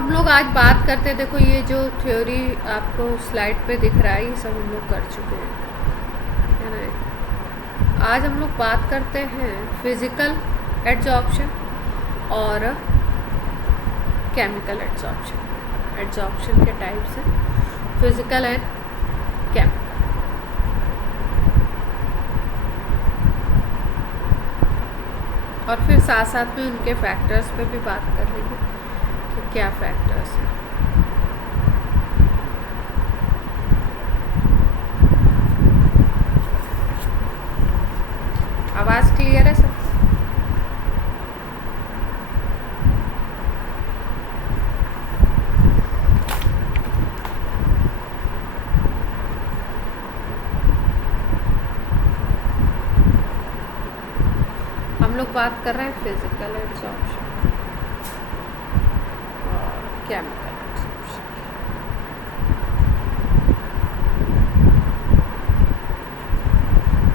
हम लोग आज बात करते हैं, देखो ये जो थ्योरी आपको स्लाइड पे दिख रहा है ये सब हम लोग कर चुके हैं, है ना। आज हम लोग बात करते हैं फिजिकल एड्जॉर्प्शन और केमिकल एड्जॉर्प्शन। एड्जॉर्प्शन के टाइप्स हैं फिजिकल एंड केमिकल। और फिर साथ साथ में उनके फैक्टर्स पे भी बात कर लेंगे कि क्या फैक्टर्स हैं। आवाज़ क्लियर है सब? हम लोग बात कर रहे हैं फिजिकल एड्जॉर्प्शन और केमिकल एड्जॉर्प्शन।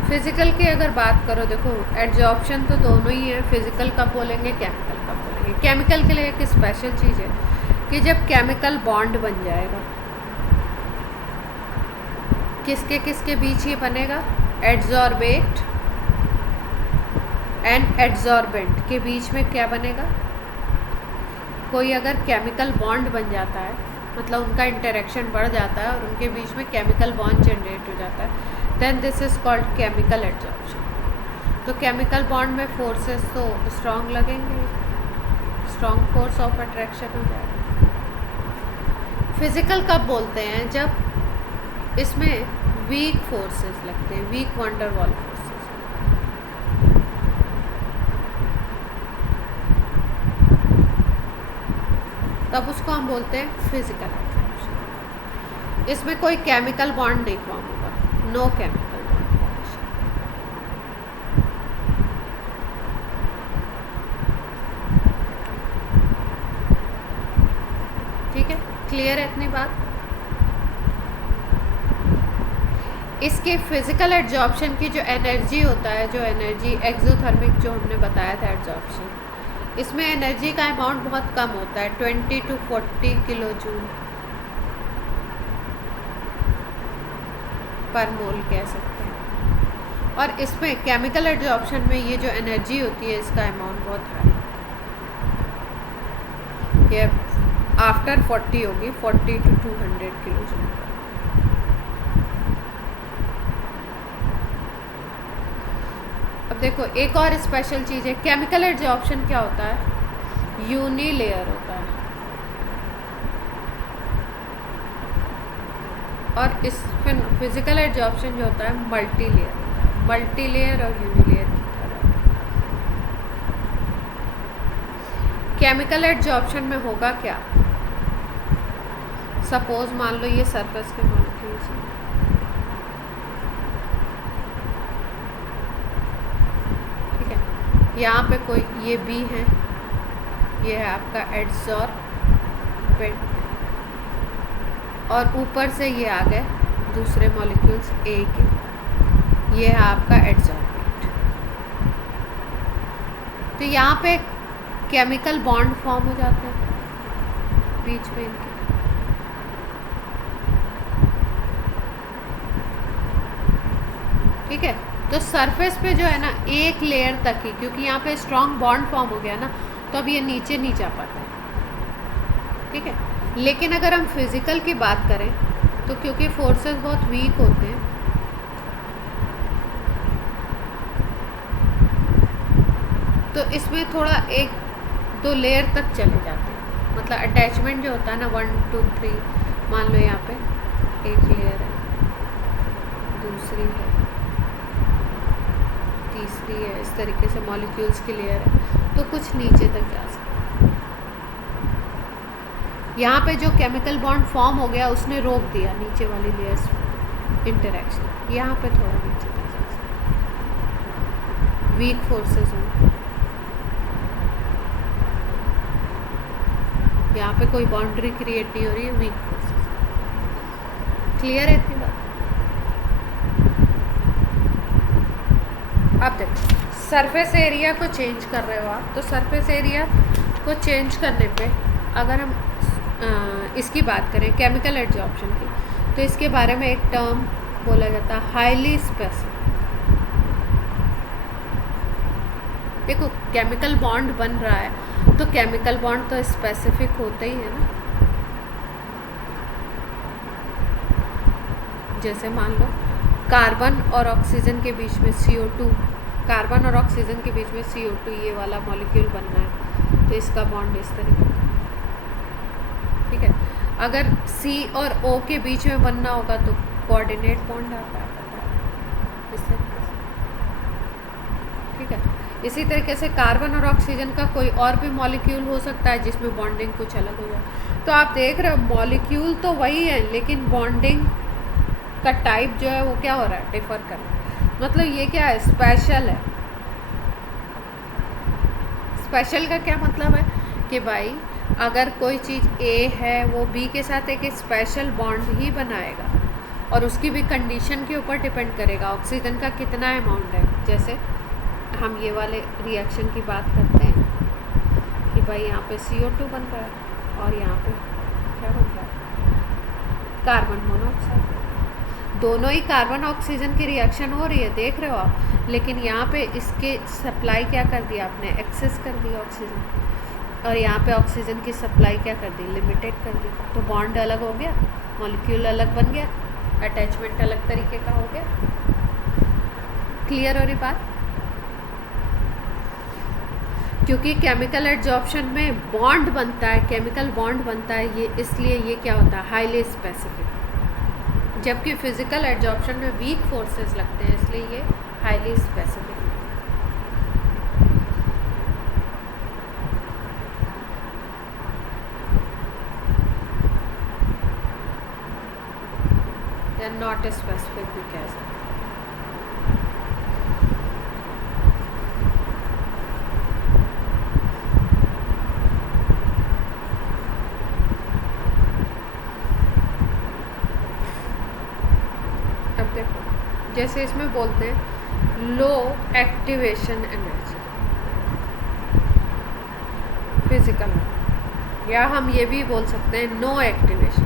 फिजिकल की अगर बात करो, देखो एड्जॉर्प्शन तो दोनों ही है, फिजिकल कब बोलेंगे, केमिकल कब बोलेंगे। केमिकल के लिए एक स्पेशल चीज़ है कि जब केमिकल बॉन्ड बन जाएगा, किसके किसके बीच ये बनेगा, एड्जॉर्बेट एंड एड्जॉर्बेंट के बीच में क्या बनेगा। कोई अगर केमिकल बॉन्ड बन जाता है, मतलब उनका इंटरेक्शन बढ़ जाता है और उनके बीच में केमिकल बॉन्ड जनरेट हो जाता है, then this is called chemical adsorption. तो केमिकल बॉन्ड में फोर्सेस तो स्ट्रॉन्ग लगेंगे, स्ट्रॉन्ग फोर्स ऑफ अट्रैक्शन हो जाएगा। फिजिकल कब बोलते हैं, जब इसमें वीक फोर्सेस लगते हैं, वीक वंडर वॉल फोर्सेस। तब उसको हम बोलते हैं फिजिकल एड्जॉर्प्शन। इसमें कोई केमिकल बॉन्ड नहीं फॉर्म होगा, नो केमिकल बॉन्ड फॉर्मेशन। ठीक है, क्लियर है इतनी बात। इसके फिजिकल एड्जॉर्प्शन की जो एनर्जी होता है, जो एनर्जी एक्सोथर्मिक जो हमने बताया था एड्जॉर्प्शन, इसमें एनर्जी का अमाउंट बहुत कम होता है, 20 to 40 किलो जूल पर मोल कह सकते हैं। और इसमें केमिकल एड्जॉर्प्शन में ये जो एनर्जी होती है इसका अमाउंट बहुत हाई, ये आफ्टर 40 होगी, 40 to 200 किलो जूल। अब देखो एक और स्पेशल चीज़ है, केमिकल एड्जॉर्प्शन क्या होता है, यूनिलेयर होता है। और इस फिजिकल एड्जॉर्प्शन जो होता है मल्टी लेयर होता है, मल्टी लेयर और यूनिलेयर की तरह। केमिकल एड्जॉर्प्शन में होगा क्या, सपोज मान लो ये सरफेस के मॉलिक्यूल्स हैं, यहाँ पे कोई ये बी है, ये है आपका एड्जॉर्बेंट, और ऊपर से ये आ गए दूसरे मॉलिक्यूल्स ए के, ये है आपका एड्जॉर्बेंट। तो यहाँ पे केमिकल बॉन्ड फॉर्म हो जाते हैं बीच में इनके। ठीक है, तो सरफेस पे जो है ना एक लेयर तक ही, क्योंकि यहाँ पे स्ट्रॉन्ग बॉन्ड फॉर्म हो गया ना, तो अब ये नीचे नहीं जा पाता है। ठीक है, लेकिन अगर हम फिजिकल की बात करें तो क्योंकि फोर्सेस बहुत वीक होते हैं, तो इसमें थोड़ा 1-2 लेयर तक चले जाते हैं। मतलब अटैचमेंट जो होता है ना 1 2 3, मान लो यहाँ पे एक लेयर है, दूसरी है, तीसरी है, इस तरीके से मॉलिक्यूल्स की लेयर है, तो कुछ नीचे तक जा सकते हैं। यहाँ पे जो केमिकल बॉन्ड फॉर्म हो गया उसने रोक दिया नीचे वाली लेयर्स इंटरेक्शन, यहाँ पे थोड़ा नीचे तक जा सकते हैं, वीक फोर्सेस हों, यहाँ पे कोई बाउंड्री क्रिएट नहीं हो रही है, वीक फोर्सेस। क्लियर है इतनी बात। अब देखो सरफेस एरिया को चेंज कर रहे हो आप, तो सरफेस एरिया को चेंज करने पे अगर हम इसकी बात करें केमिकल एड्जॉर्प्शन की, तो इसके बारे में एक टर्म बोला जाता है हाईली स्पेसिफिक। देखो केमिकल बॉन्ड बन रहा है तो केमिकल बॉन्ड तो स्पेसिफिक होता ही है ना। जैसे मान लो कार्बन और ऑक्सीजन के बीच में CO2, कार्बन और ऑक्सीजन के बीच में CO2 ये वाला मॉलिक्यूल बनना है तो इसका बॉन्ड इस तरीके का, ठीक है। अगर C और O के बीच में बनना होगा तो कोऑर्डिनेट बॉन्ड आता है, पता है, इस तरीके से, ठीक है। इसी तरीके से कार्बन और ऑक्सीजन का कोई और भी मॉलिक्यूल हो सकता है जिसमें बॉन्डिंग कुछ अलग हो जाए। तो आप देख रहे हो मॉलिक्यूल तो वही है लेकिन बॉन्डिंग का टाइप जो है वो क्या हो रहा है, डिफर कर रहा है। मतलब ये क्या है, स्पेशल है। स्पेशल का क्या मतलब है कि भाई अगर कोई चीज़ A है वो B के साथ एक स्पेशल बॉन्ड ही बनाएगा और उसकी भी कंडीशन के ऊपर डिपेंड करेगा ऑक्सीजन का कितना अमाउंट है। जैसे हम ये वाले रिएक्शन की बात करते हैं कि भाई यहाँ पे CO2 बन रहा है और यहाँ पे क्या बन रहा है, कार्बन मोनोऑक्साइड। दोनों ही कार्बन ऑक्सीजन की रिएक्शन हो रही है, देख रहे हो आप, लेकिन यहाँ पे इसके सप्लाई क्या कर दिया आपने, एक्सेस कर दिया ऑक्सीजन, और यहाँ पे ऑक्सीजन की सप्लाई क्या कर दी, लिमिटेड कर दी। तो बॉन्ड अलग हो गया, मॉलिक्यूल अलग बन गया, अटैचमेंट अलग तरीके का हो गया। क्लियर हो रही बात? क्योंकि केमिकल एड्जॉर्प्शन में बॉन्ड बनता है, केमिकल बॉन्ड बनता है, ये इसलिए ये क्या होता है, हाईली स्पेसिफिक। जबकि फिजिकल एड्जॉर्प्शन में वीक फोर्सेस लगते हैं, इसलिए ये हाईली स्पेसिफिक। या नॉट स्पेसिफिक भी कह सकते हैं। जैसे इसमें बोलते हैं लो एक्टिवेशन एनर्जी फिजिकल, या हम ये भी बोल सकते हैं नो एक्टिवेशन।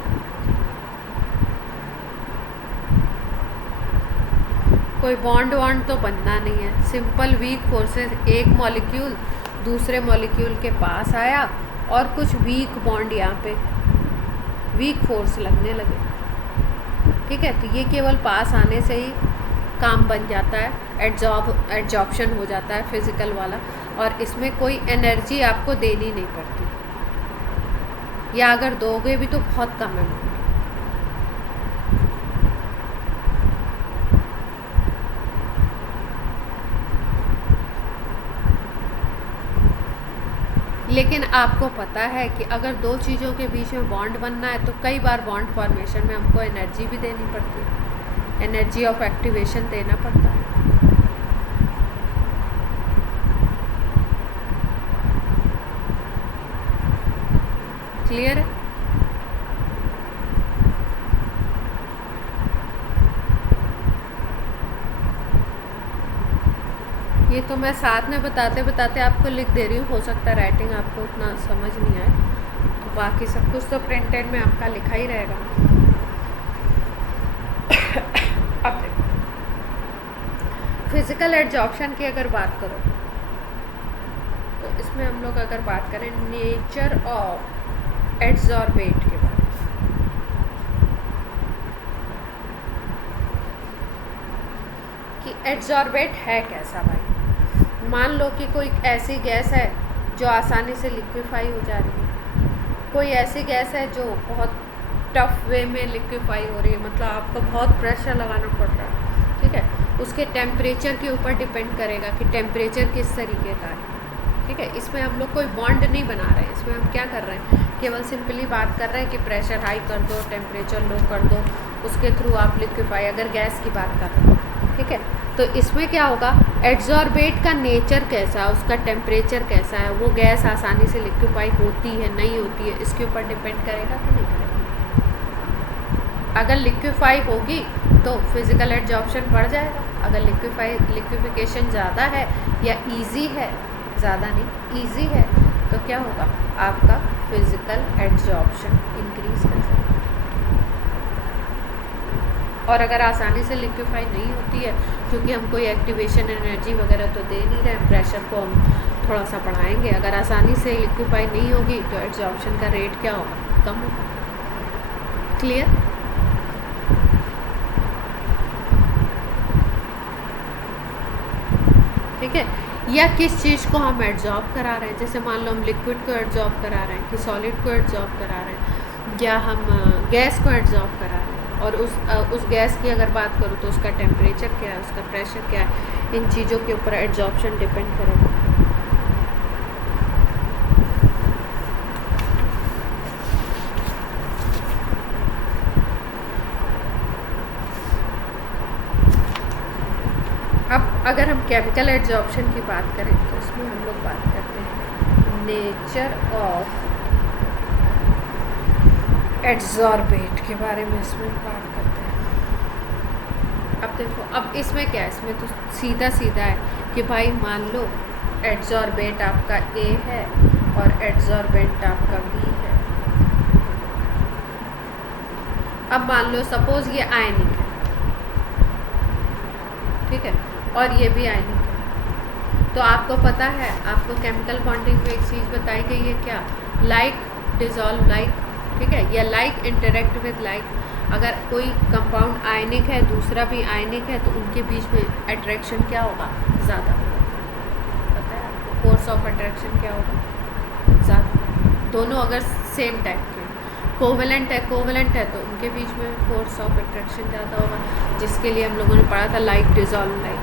कोई बॉन्ड वॉन्ड तो बनना नहीं है, सिंपल वीक फोर्सेस, एक मॉलिक्यूल दूसरे मॉलिक्यूल के पास आया और कुछ वीक बॉन्ड यहाँ पे वीक फोर्स लगने लगे, ठीक है। तो ये केवल पास आने से ही काम बन जाता है, एड्जॉर्प्शन हो जाता है फिजिकल वाला, और इसमें कोई एनर्जी आपको देनी नहीं पड़ती, या अगर दोगे भी तो बहुत कम अमाउंट। लेकिन आपको पता है कि अगर दो चीज़ों के बीच में बॉन्ड बनना है तो कई बार बॉन्ड फॉर्मेशन में हमको एनर्जी भी देनी पड़ती है, एनर्जी ऑफ एक्टिवेशन देना पड़ता है। क्लियर है? ये तो मैं साथ में बताते बताते आपको लिख दे रही हूँ, हो सकता है राइटिंग आपको उतना समझ नहीं आए, तो बाकी सब कुछ तो प्रिंटेड में आपका लिखा ही रहेगा। अब देखो फिजिकल एड्जॉर्प्शन की अगर बात करो तो इसमें हम लोग अगर बात करें नेचर ऑफ एड्जॉर्बेट के बारे में, कि एड्जॉर्बेट है कैसा भाई। मान लो कि कोई ऐसी गैस है जो आसानी से लिक्विफाई हो जा रही है, कोई ऐसी गैस है जो बहुत टफ वे में लिक्विफाई हो रही है, मतलब आपको बहुत प्रेशर लगाना पड़ रहा है, ठीक है। उसके टेम्परेचर के ऊपर डिपेंड करेगा कि टेम्परेचर किस तरीके का है, ठीक है। इसमें हम लोग कोई बॉन्ड नहीं बना रहे हैं, इसमें हम क्या कर रहे हैं, केवल सिंपली बात कर रहे हैं कि प्रेशर हाई कर दो, टेम्परेचर लो कर दो, उसके थ्रू आप लिक्विफाई, अगर गैस की बात कर रहे हो, ठीक है। तो इसमें क्या होगा, एड्जॉर्बेट का नेचर कैसा है, उसका टेम्परेचर कैसा है, वो गैस आसानी से लिक्विफाई होती है नहीं होती है, इसके ऊपर डिपेंड करेगा कि नहीं करेगा। अगर लिक्विफाई होगी तो फिजिकल एड्जॉर्प्शन बढ़ जाएगा, अगर लिक्विफिकेशन ज़्यादा है या इजी है, ज़्यादा नहीं इजी है, तो क्या होगा, आपका फिजिकल एड्जॉर्प्शन इंक्रीज और अगर आसानी से लिक्विफाई नहीं होती है, क्योंकि हम कोई एक्टिवेशन एनर्जी वगैरह तो दे नहीं रहे हैं, प्रेशर को हम थोड़ा सा बढ़ाएंगे, अगर आसानी से लिक्विफाई नहीं होगी तो एड्जॉर्प्शन का रेट क्या होगा, कम होगा। क्लियर? ठीक है। या किस चीज़ को हम एड्जॉर्ब करा रहे हैं, जैसे मान लो हम लिक्विड को एड्जॉर्ब करा रहे हैं कि सॉलिड को एड्जॉर्ब करा रहे हैं, या हम गैस को एड्जॉर्ब करा रहे हैं, और उस गैस की अगर बात करूँ तो उसका टेम्परेचर क्या है, उसका प्रेशर क्या है, इन चीज़ों के ऊपर एड्जॉर्प्शन डिपेंड करेगा। अब अगर हम केमिकल एड्जॉर्प्शन की बात करें तो इसमें हम लोग बात करते हैं नेचर ऑफ एड्जॉर्बेट के बारे में, इसमें बात करते हैं। अब देखो, अब इसमें क्या है, इसमें तो सीधा सीधा है कि भाई मान लो एड्जॉर्बेट आपका ए है और एड्जॉर्बेंट आपका बी है। अब मान लो सपोज ये आयनिक है, ठीक है, और ये भी आयनिक है, तो आपको पता है, आपको केमिकल बॉन्डिंग में एक चीज़ बताई गई है क्या, लाइक डिजॉल्व लाइक, ठीक है, या लाइक इंटरेक्ट विद लाइक। अगर कोई कंपाउंड आयनिक है, दूसरा भी आयनिक है, तो उनके बीच में अट्रैक्शन क्या होगा, ज़्यादा होगा। पता है आपको फोर्स ऑफ अट्रैक्शन क्या होगा, ज़्यादा। दोनों अगर सेम टाइप के कोवेलेंट है तो उनके बीच में फोर्स ऑफ अट्रैक्शन ज़्यादा होगा, जिसके लिए हम लोगों ने पढ़ा था लाइक डिजॉल्व लाइक।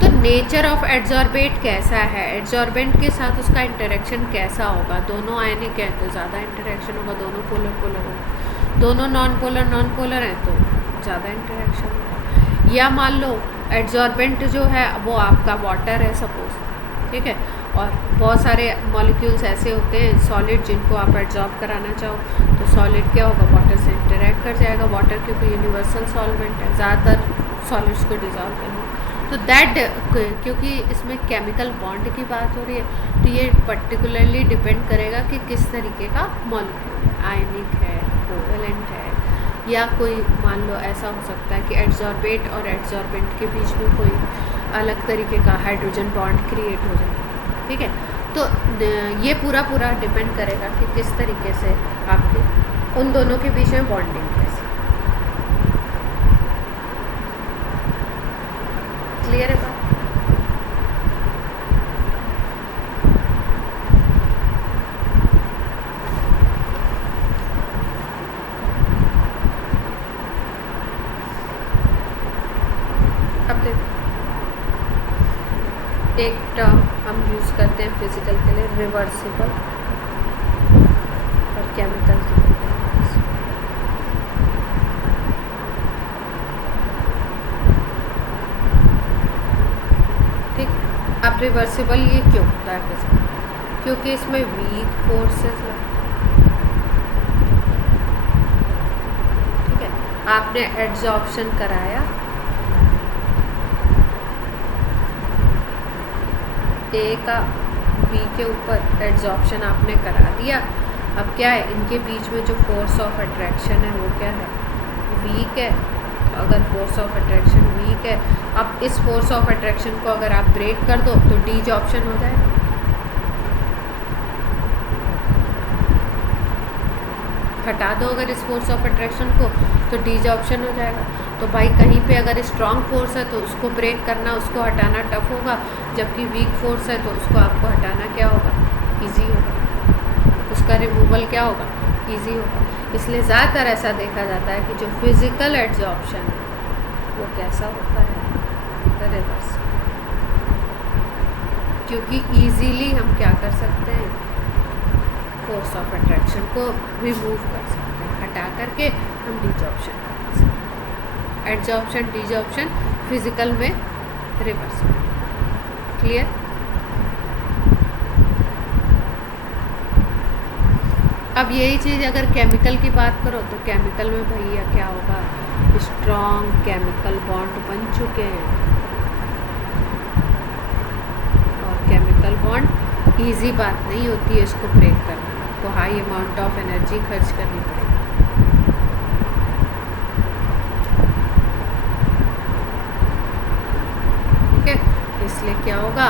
तो नेचर ऑफ एड्जॉर्बेट कैसा है, एड्जॉर्बेंट के साथ उसका इंटरेक्शन कैसा होगा, दोनों आयनिक है तो ज़्यादा इंटरेक्शन होगा, दोनों पोलर होगा, दोनों नॉन पोलर हैं तो ज़्यादा इंटरेक्शन होगा। या मान लो एड्जॉर्बेंट जो है वो आपका वाटर है सपोज, ठीक है, और बहुत सारे मॉलिक्यूल्स ऐसे होते हैं सॉलिड जिनको आप एड्जॉर्ब कराना चाहो, तो सॉलिड क्या होगा, वाटर से इंटरेक्ट कर जाएगा। वाटर क्योंकि यूनिवर्सल सॉल्वेंट है, ज़्यादातर सॉलिड्स को डिजॉल्व करना, तो दैट क्योंकि इसमें केमिकल बॉन्ड की बात हो रही है, तो ये पर्टिकुलरली डिपेंड करेगा कि किस तरीके का मॉलिक्यूल है, आयनिक है, कोवेलेंट है, या कोई मान लो ऐसा हो सकता है कि एड्जॉर्बेट और एड्जॉर्बेंट के बीच में कोई अलग तरीके का हाइड्रोजन बॉन्ड क्रिएट हो जाए, ठीक है। तो ये पूरा डिपेंड करेगा कि किस तरीके से आपके उन दोनों के बीच में बॉन्डिंग कैसे। क्लियर है बात? अब देखो, एक टर्म हम यूज़ करते हैं फिजिकल के लिए, रिवर्सिबल, और केमिकल के लिए ठीक। अब रिवर्सिबल ये क्यों होता है फिजिकल, क्योंकि इसमें वीक फोर्सेस लगते हैं, ठीक है। आपने एड्जॉर्प्शन कराया ए का बी के ऊपर, एड्जॉर्प्शन आपने करा दिया। अब क्या है, इनके बीच में जो फोर्स ऑफ अट्रैक्शन है वो क्या है, वीक है। तो अगर फोर्स ऑफ अट्रैक्शन वीक है, अब इस फोर्स ऑफ अट्रैक्शन को अगर आप ब्रेक कर दो तो डीजॉर्प्शन हो जाएगा। हटा दो अगर इस फोर्स ऑफ अट्रैक्शन को तो डीजॉर्प्शन हो जाएगा। तो भाई कहीं पे अगर स्ट्रॉन्ग फोर्स है तो उसको ब्रेक करना, उसको हटाना टफ होगा, जबकि वीक फोर्स है तो उसको आपको हटाना क्या होगा, इजी होगा, उसका रिमूवल क्या होगा, इजी होगा। इसलिए ज़्यादातर ऐसा देखा जाता है कि जो फिज़िकल एड्जॉर्प्शन है वो कैसा होता है, रिवर्स, क्योंकि ईजीली हम क्या कर सकते हैं, फोर्स ऑफ अट्रैक्शन को रिमूव कर सकते हैं, हटा करके हम डीजॉर्प्शन कर सकते हैं। एड्जॉर्प्शन डीजॉर्प्शन फिजिकल में रिवर्स। क्लियर? अब यही चीज़ अगर केमिकल की बात करो तो केमिकल में भैया क्या होगा, स्ट्रॉन्ग केमिकल बॉन्ड बन चुके हैं, और केमिकल बॉन्ड इजी बात नहीं होती है इसको ब्रेक करना, तो हाई अमाउंट ऑफ एनर्जी खर्च करनी पड़ेगी। क्या होगा,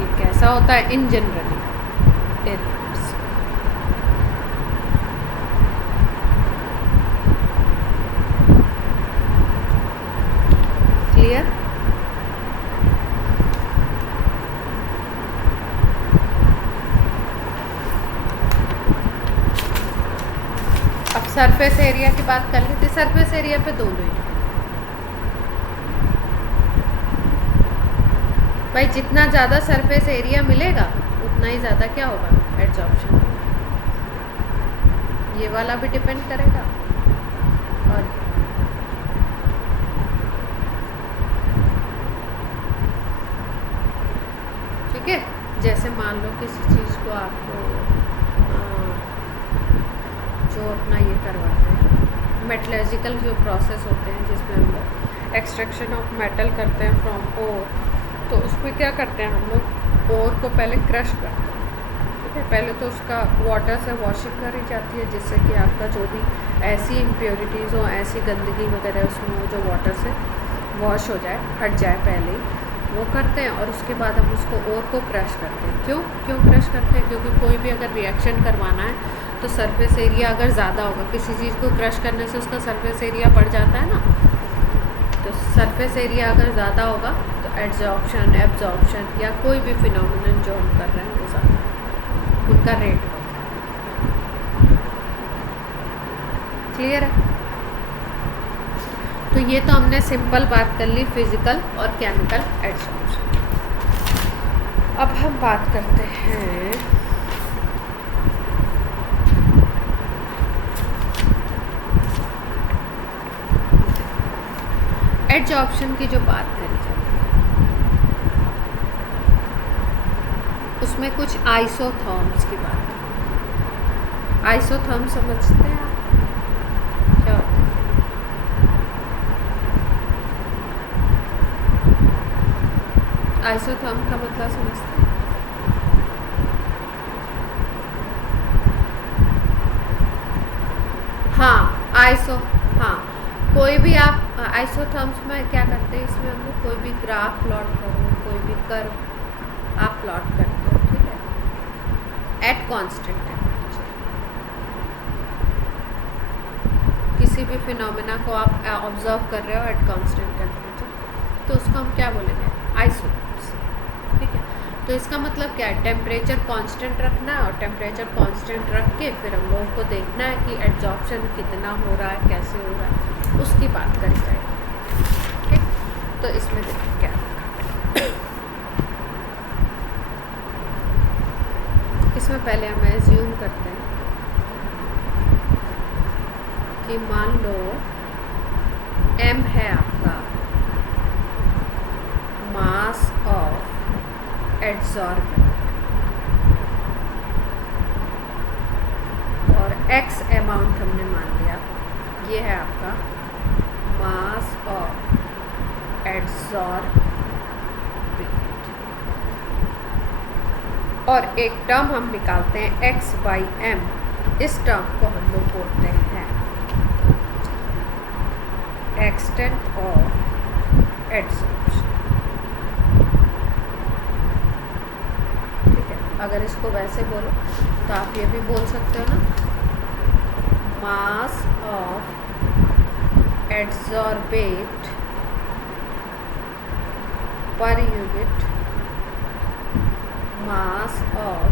ये कैसा होता है इन जनरली, इरिवर्सिबल। क्लियर? अब सरफेस एरिया की बात कर लेते। सरफेस एरिया पे दोनों ही भाई, जितना ज़्यादा सरफेस एरिया मिलेगा उतना ही ज़्यादा क्या होगा, एड्जॉर्प्शन। ये वाला भी डिपेंड करेगा। और ठीक है, जैसे मान लो किसी चीज़ को आपको जो अपना ये करवाते हैं मेटलर्जिकल जो प्रोसेस होते हैं जिसमें हम लोग एक्सट्रैक्शन ऑफ मेटल करते हैं फ्रॉम ओर, तो उसमें क्या करते हैं हम लोग, ओर को पहले क्रश करते हैं। ठीक है, पहले तो उसका वाटर से वॉशिंग करी जाती है जिससे कि आपका जो भी ऐसी इम्प्योरिटीज़ हो, ऐसी गंदगी वगैरह उसमें हो, जो वाटर से वॉश हो जाए, हट जाए, पहले वो करते हैं। और उसके बाद हम उसको ओर को क्रश करते हैं। क्यों क्रश करते हैं? क्योंकि कोई भी अगर रिएक्शन करवाना है तो सरफेस एरिया अगर ज़्यादा होगा, किसी चीज़ को क्रश करने से उसका सरफेस एरिया बढ़ जाता है ना, तो सरफेस एरिया अगर ज़्यादा होगा तो एड्जॉर्प्शन, एब्जॉर्प्शन या कोई भी फिनोमिनन जो हम कर रहे हैं वो ज़्यादा, उनका रेट बढ़ता है। क्लियर है? तो ये तो हमने सिंपल बात कर ली फिजिकल और केमिकल एड्जॉर्प्शन। अब हम बात करते हैं एड्जॉर्प्शन की। जो बात करी जाती है उसमें कुछ आइसोथर्म्स की बात है। आइसोथर्म समझते हैं आप क्या होता है? आइसोथर्म का मतलब समझते हैं? हाँ, कोई भी आप आइसोथर्म्स में क्या करते हैं, इसमें हम लोग कोई भी ग्राफ प्लॉट करो, कोई भी कर्व आप प्लॉट करते हो, ठीक है, एट कांस्टेंट टेम्परेचर। किसी भी फिनोमेना को आप ऑब्जर्व कर रहे हो एट कांस्टेंट टेम्परेचर, तो उसको हम क्या बोलेंगे, आइसोथर्म्स। ठीक है, तो इसका मतलब क्या है, टेम्परेचर कांस्टेंट रखना है और टेम्परेचर कांस्टेंट रख के फिर हम लोगों को देखना है कि एड्जॉर्प्शन कितना हो रहा है, कैसे हो रहा है, उसकी बात करी जाएगी। ठीक, तो इसमें देखिए क्या इसमें पहले हम एज्यूम करते हैं कि मान लो m है आपका मास ऑफ एड्सॉर्बेंट और x अमाउंट हमने मान लिया, ये है आपका मास ऑफ एड्सॉर्बेंट। और एक टर्म हम निकालते हैं x/m, इस टर्म को हम लोग बोलते हैं एक्सटेंट ऑफ एड्सॉर्प्शन। ठीक है, अगर इसको वैसे बोलो तो आप ये भी बोल सकते हो ना, mass of adsorbate per unit mass of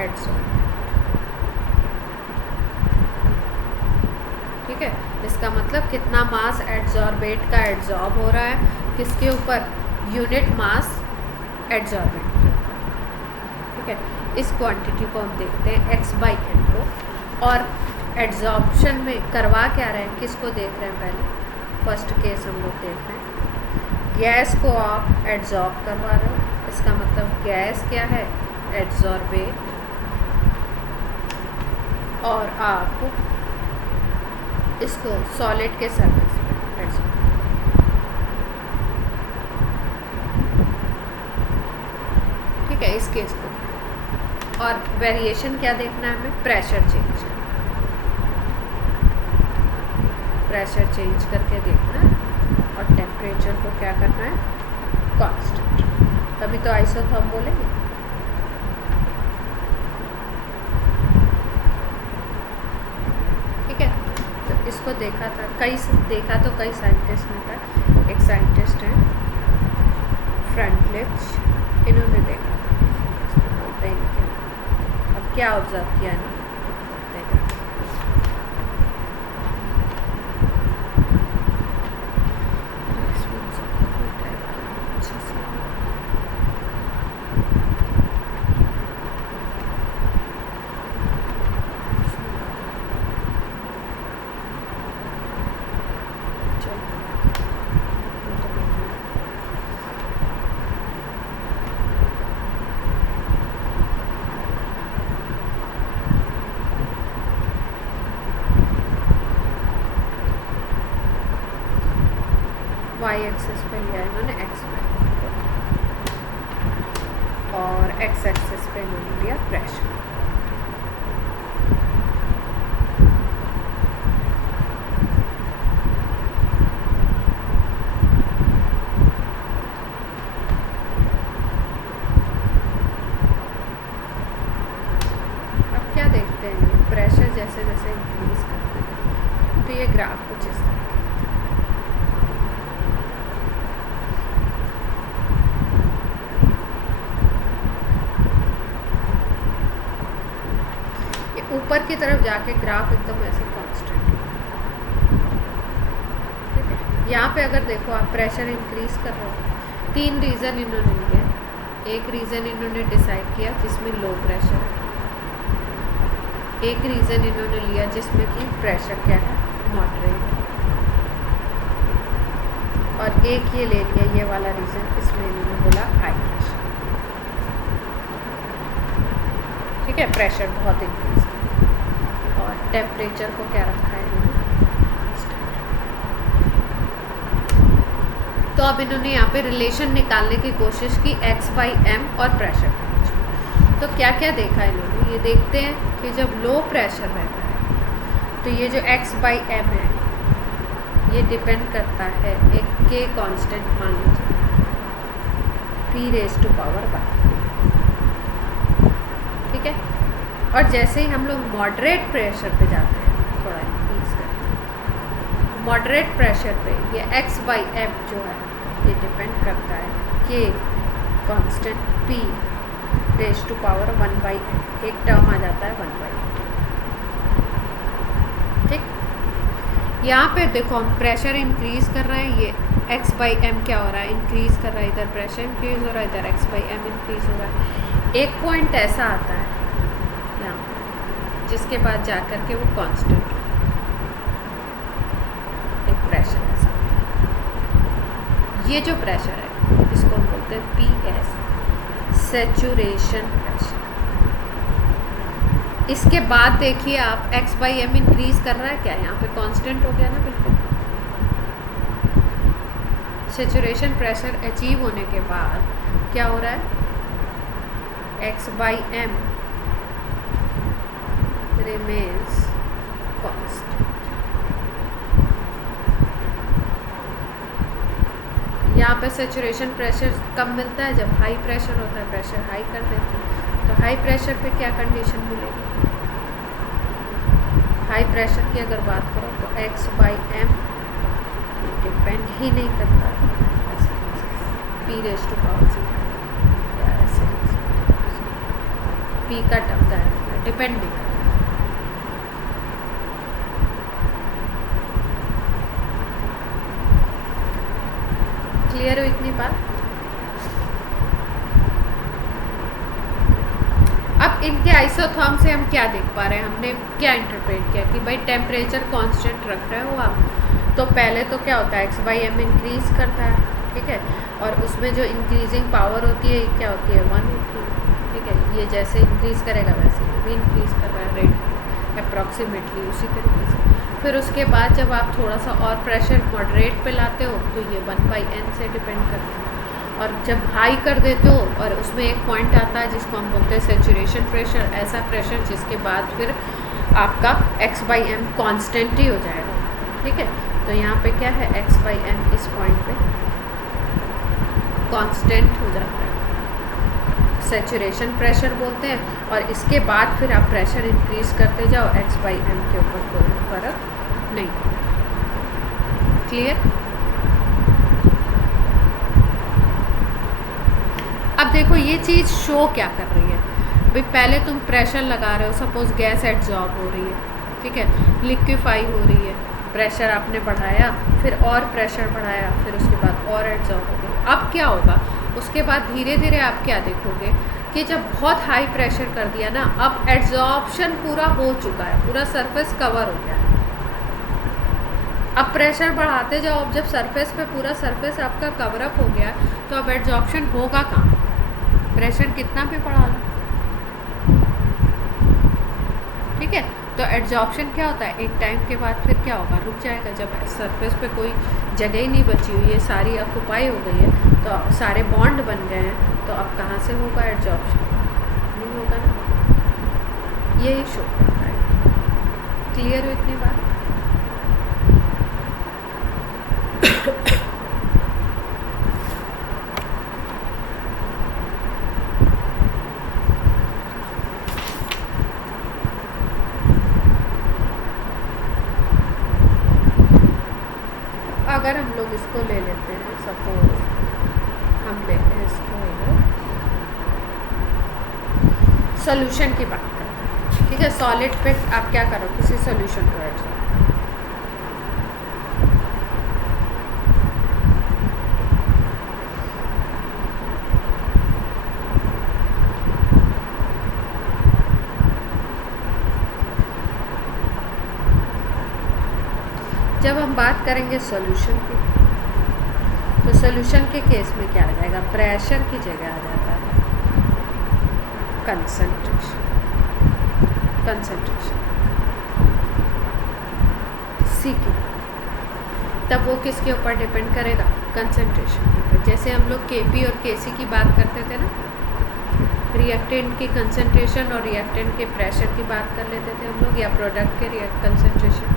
adsorbate. ठीक है, इसका मतलब कितना मास एड्सॉर्बेट का एड्सॉर्ब हो रहा है, किसके ऊपर, यूनिट मास एड्सॉर्बेट के ऊपर। ठीक है, इस क्वांटिटी को हम देखते हैं x/m को। और एड्सॉर्प्शन में करवा क्या रहे हैं, किसको देख रहे हैं, पहले फर्स्ट केस हम लोग देख रहे हैं, गैस को आप एड्सॉर्ब करवा रहे हो, इसका मतलब गैस क्या है, एड्सॉर्बेट, और आप इसको सॉलिड के सरफेस पे एड्सॉर्ब। ठीक है, इस केस को। और वेरिएशन क्या देखना है हमें, प्रेशर चेंज, प्रेशर चेंज करके देखना है, और टेम्परेचर को क्या करना है, कांस्टेंट, तभी तो आइसोथर्म बोलेंगे। ठीक है, तो इसको देखा तो कई साइंटिस्ट ने था। एक साइंटिस्ट है फ्रंटलिच, इन्होंने देखा था, बोलते हैं कि अब क्या ऑब्जर्व किया इन्होंने, वाई एक्सिस पे लिया इन्होंने एक्स और एक्स एक्सिस पे इन्होंने लिया प्रेशर। अब क्या देखते हैं, प्रेशर जैसे जैसे इंक्रीज करते हैं तो ये ग्राफ कुछ इस तरह ऊपर की तरफ जाके ग्राफ एकदम ऐसे कांस्टेंट। ठीक है, यहाँ पे अगर देखो आप प्रेशर इंक्रीज कर रहे हो, 3 रीज़न इन्होंने लिए। एक रीज़न इन्होंने डिसाइड किया जिसमें लो प्रेशर है, एक रीज़न इन्होंने लिया जिसमें कि प्रेशर क्या है, मॉडरेट, और एक ये ले लिया ये वाला रीज़न, इसमें इन्होंने बोला हाई प्रेशर। ठीक है, प्रेशर बहुत इंक्रीज किया और टेम्परेचर को क्या रखा है इन्होंने, तो अब इन्होंने यहाँ पे रिलेशन निकालने की कोशिश की x/m और प्रेशर के बीच में। तो क्या क्या देखा इन्होंने, ये देखते हैं कि जब लो प्रेशर रहता है तो ये जो x/m है ये डिपेंड करता है एक k कांस्टेंट मान लीजिए p⁻⁴ ठीक है, और जैसे ही हम लोग मॉडरेट प्रेशर पे जाते हैं, थोड़ा इंक्रीज करते हैं, मॉडरेट प्रेशर पे ये x/m जो है ये डिपेंड करता है कि कांस्टेंट p⁻⁴ एक टर्म आ जाता है 1/n। ठीक, यहाँ पे देखो हम प्रेशर इंक्रीज कर रहे हैं, ये x/m क्या हो रहा है, इंक्रीज कर रहा है, इधर प्रेशर इंक्रीज हो रहा है, इधर x/m इंक्रीज हो रहा है। एक पॉइंट ऐसा आता है यहाँ जिसके बाद जाकर के वो कांस्टेंट, एक प्रेशर ऐसा आता है। ये जो प्रेशर है इसको हम बोलते हैं PS, सैचुरेशन प्रेशर। इसके बाद देखिए आप x/m इंक्रीज कर रहा है, क्या यहाँ पे कांस्टेंट हो गया ना बिल्कुल। सैचुरेशन प्रेशर अचीव होने के बाद क्या हो रहा है, x/m remains constant। यहाँ पे सैचुरेशन प्रेशर कम मिलता है जब हाई प्रेशर होता है, प्रेशर हाई कर देते हैं, तो हाई प्रेशर पे क्या कंडीशन मिलेगी, हाई प्रेशर की अगर बात करो तो x/m डिपेंड ही नहीं करता है, p⁻⁴ या ऐसे p का टर्म डिपेंड नहीं करता। क्लियर हो इतनी बात। अब इनके आइसोथर्म से हम क्या देख पा रहे हैं, हमने क्या इंटरप्रेट किया कि भाई टेम्परेचर कांस्टेंट रख रहे हो आप, तो पहले तो क्या होता है x/m इंक्रीज करता है, ठीक है, और उसमें जो इंक्रीजिंग पावर होती है क्या होती है, 1 होती है। ठीक है, ये जैसे इंक्रीज करेगा वैसे ये भी इंक्रीज कर रहा है रेट अप्रॉक्सीमेटली उसी तरीके से। फिर उसके बाद जब आप थोड़ा सा और प्रेशर मॉडरेट पे लाते हो तो ये 1/n से डिपेंड करता है, और जब हाई कर देते हो और उसमें एक पॉइंट आता है जिसको हम बोलते हैं सैचुरेशन प्रेशर, ऐसा प्रेशर जिसके बाद फिर आपका x/m कांस्टेंट ही हो जाएगा। ठीक है, तो यहाँ पे क्या है x/m इस पॉइंट पे कांस्टेंट हो जाता है, सैचुरेशन प्रेशर बोलते हैं। और इसके बाद फिर आप प्रेशर इंक्रीज करते जाओ, x/m के ऊपर कोई फर्क नहीं पड़ता। क्लियर? अब देखो ये चीज़ शो क्या कर रही है भाई, पहले तुम प्रेशर लगा रहे हो, सपोज गैस एड्जॉर्ब हो रही है, ठीक है, लिक्विफाई हो रही है, प्रेशर आपने बढ़ाया, फिर और प्रेशर बढ़ाया, फिर उसके बाद और एड्जॉर्ब हो गई। अब क्या होगा, उसके बाद धीरे धीरे आप क्या देखोगे कि जब बहुत हाई प्रेशर कर दिया ना, अब एड्जॉर्प्शन पूरा हो चुका है, पूरा सरफेस कवर हो गया है। अब प्रेशर बढ़ाते जाओ, अब जब सरफेस पे पूरा सरफेस आपका कवरअप हो गया तो अब एड्जॉर्प्शन होगा कहाँ? प्रेशर कितना भी बढ़ा लो, ठीक है। तो एड्जॉर्प्शन क्या होता है, एक टाइम के बाद फिर क्या होगा, रुक जाएगा। जब सरफेस पे कोई जगह ही नहीं बची हुई है, सारी ऑक्यूपाई हो गई है, तो सारे बॉन्ड बन गए हैं, तो अब कहाँ से होगा एड्जॉर्प्शन? नहीं होगा ना, यही शो करता है। क्लियर हो इतनी बात? अगर हम लोग इसको ले लेते हैं, सपोज हम लेते हैं इसको सॉल्यूशन की बात करते हैं, ठीक है। सॉलिड पे आप क्या करो, किसी सॉल्यूशन को ऐड करो, जब हम बात करेंगे सॉल्यूशन की, तो सॉल्यूशन के केस में क्या आ जाएगा, प्रेशर की जगह आ जाता है कंसंट्रेशन। कंसंट्रेशन सी की, तब वो किसके ऊपर डिपेंड करेगा, कंसंट्रेशन के ऊपर। जैसे हम लोग Kp और Kc की बात करते थे ना, रिएक्टेंट की कंसंट्रेशन और रिएक्टेंट के प्रेशर की बात कर लेते थे हम लोग, या प्रोडक्ट के कंसंट्रेशन।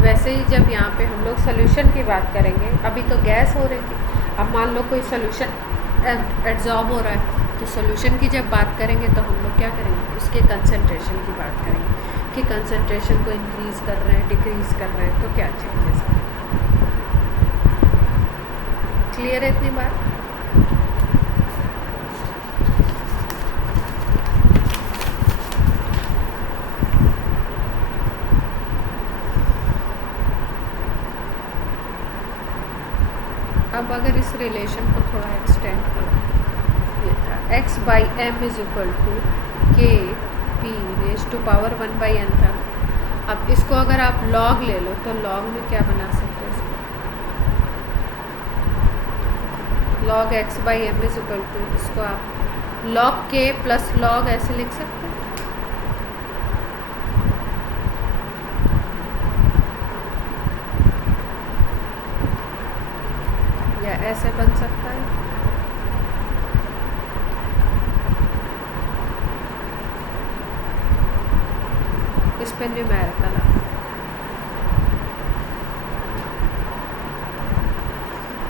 वैसे ही जब यहाँ पे हम लोग सोल्यूशन की बात करेंगे, अभी तो गैस हो रही थी, अब मान लो कोई सोल्यूशन एड्जॉर्ब हो रहा है, तो सोल्यूशन की जब बात करेंगे तो हम लोग क्या करेंगे, उसके कंसंट्रेशन की बात करेंगे कि कंसंट्रेशन को इंक्रीज़ कर रहे हैं, डिक्रीज़ कर रहे हैं, तो क्या चेंजेस है। क्लियर है इतनी बात? अब अगर इस रिलेशन को थोड़ा एक्सटेंड करो, ये था x/m is equal to Kp raise to power 1/n था। अब इसको अगर आप log ले लो तो log में क्या बना सकते हैं इसको, log x/m is equal to, इसको आप log k प्लस log ऐसे लिख सकते हैं। ऐसे बन सकता है, इस पे न्यूमेरिकल।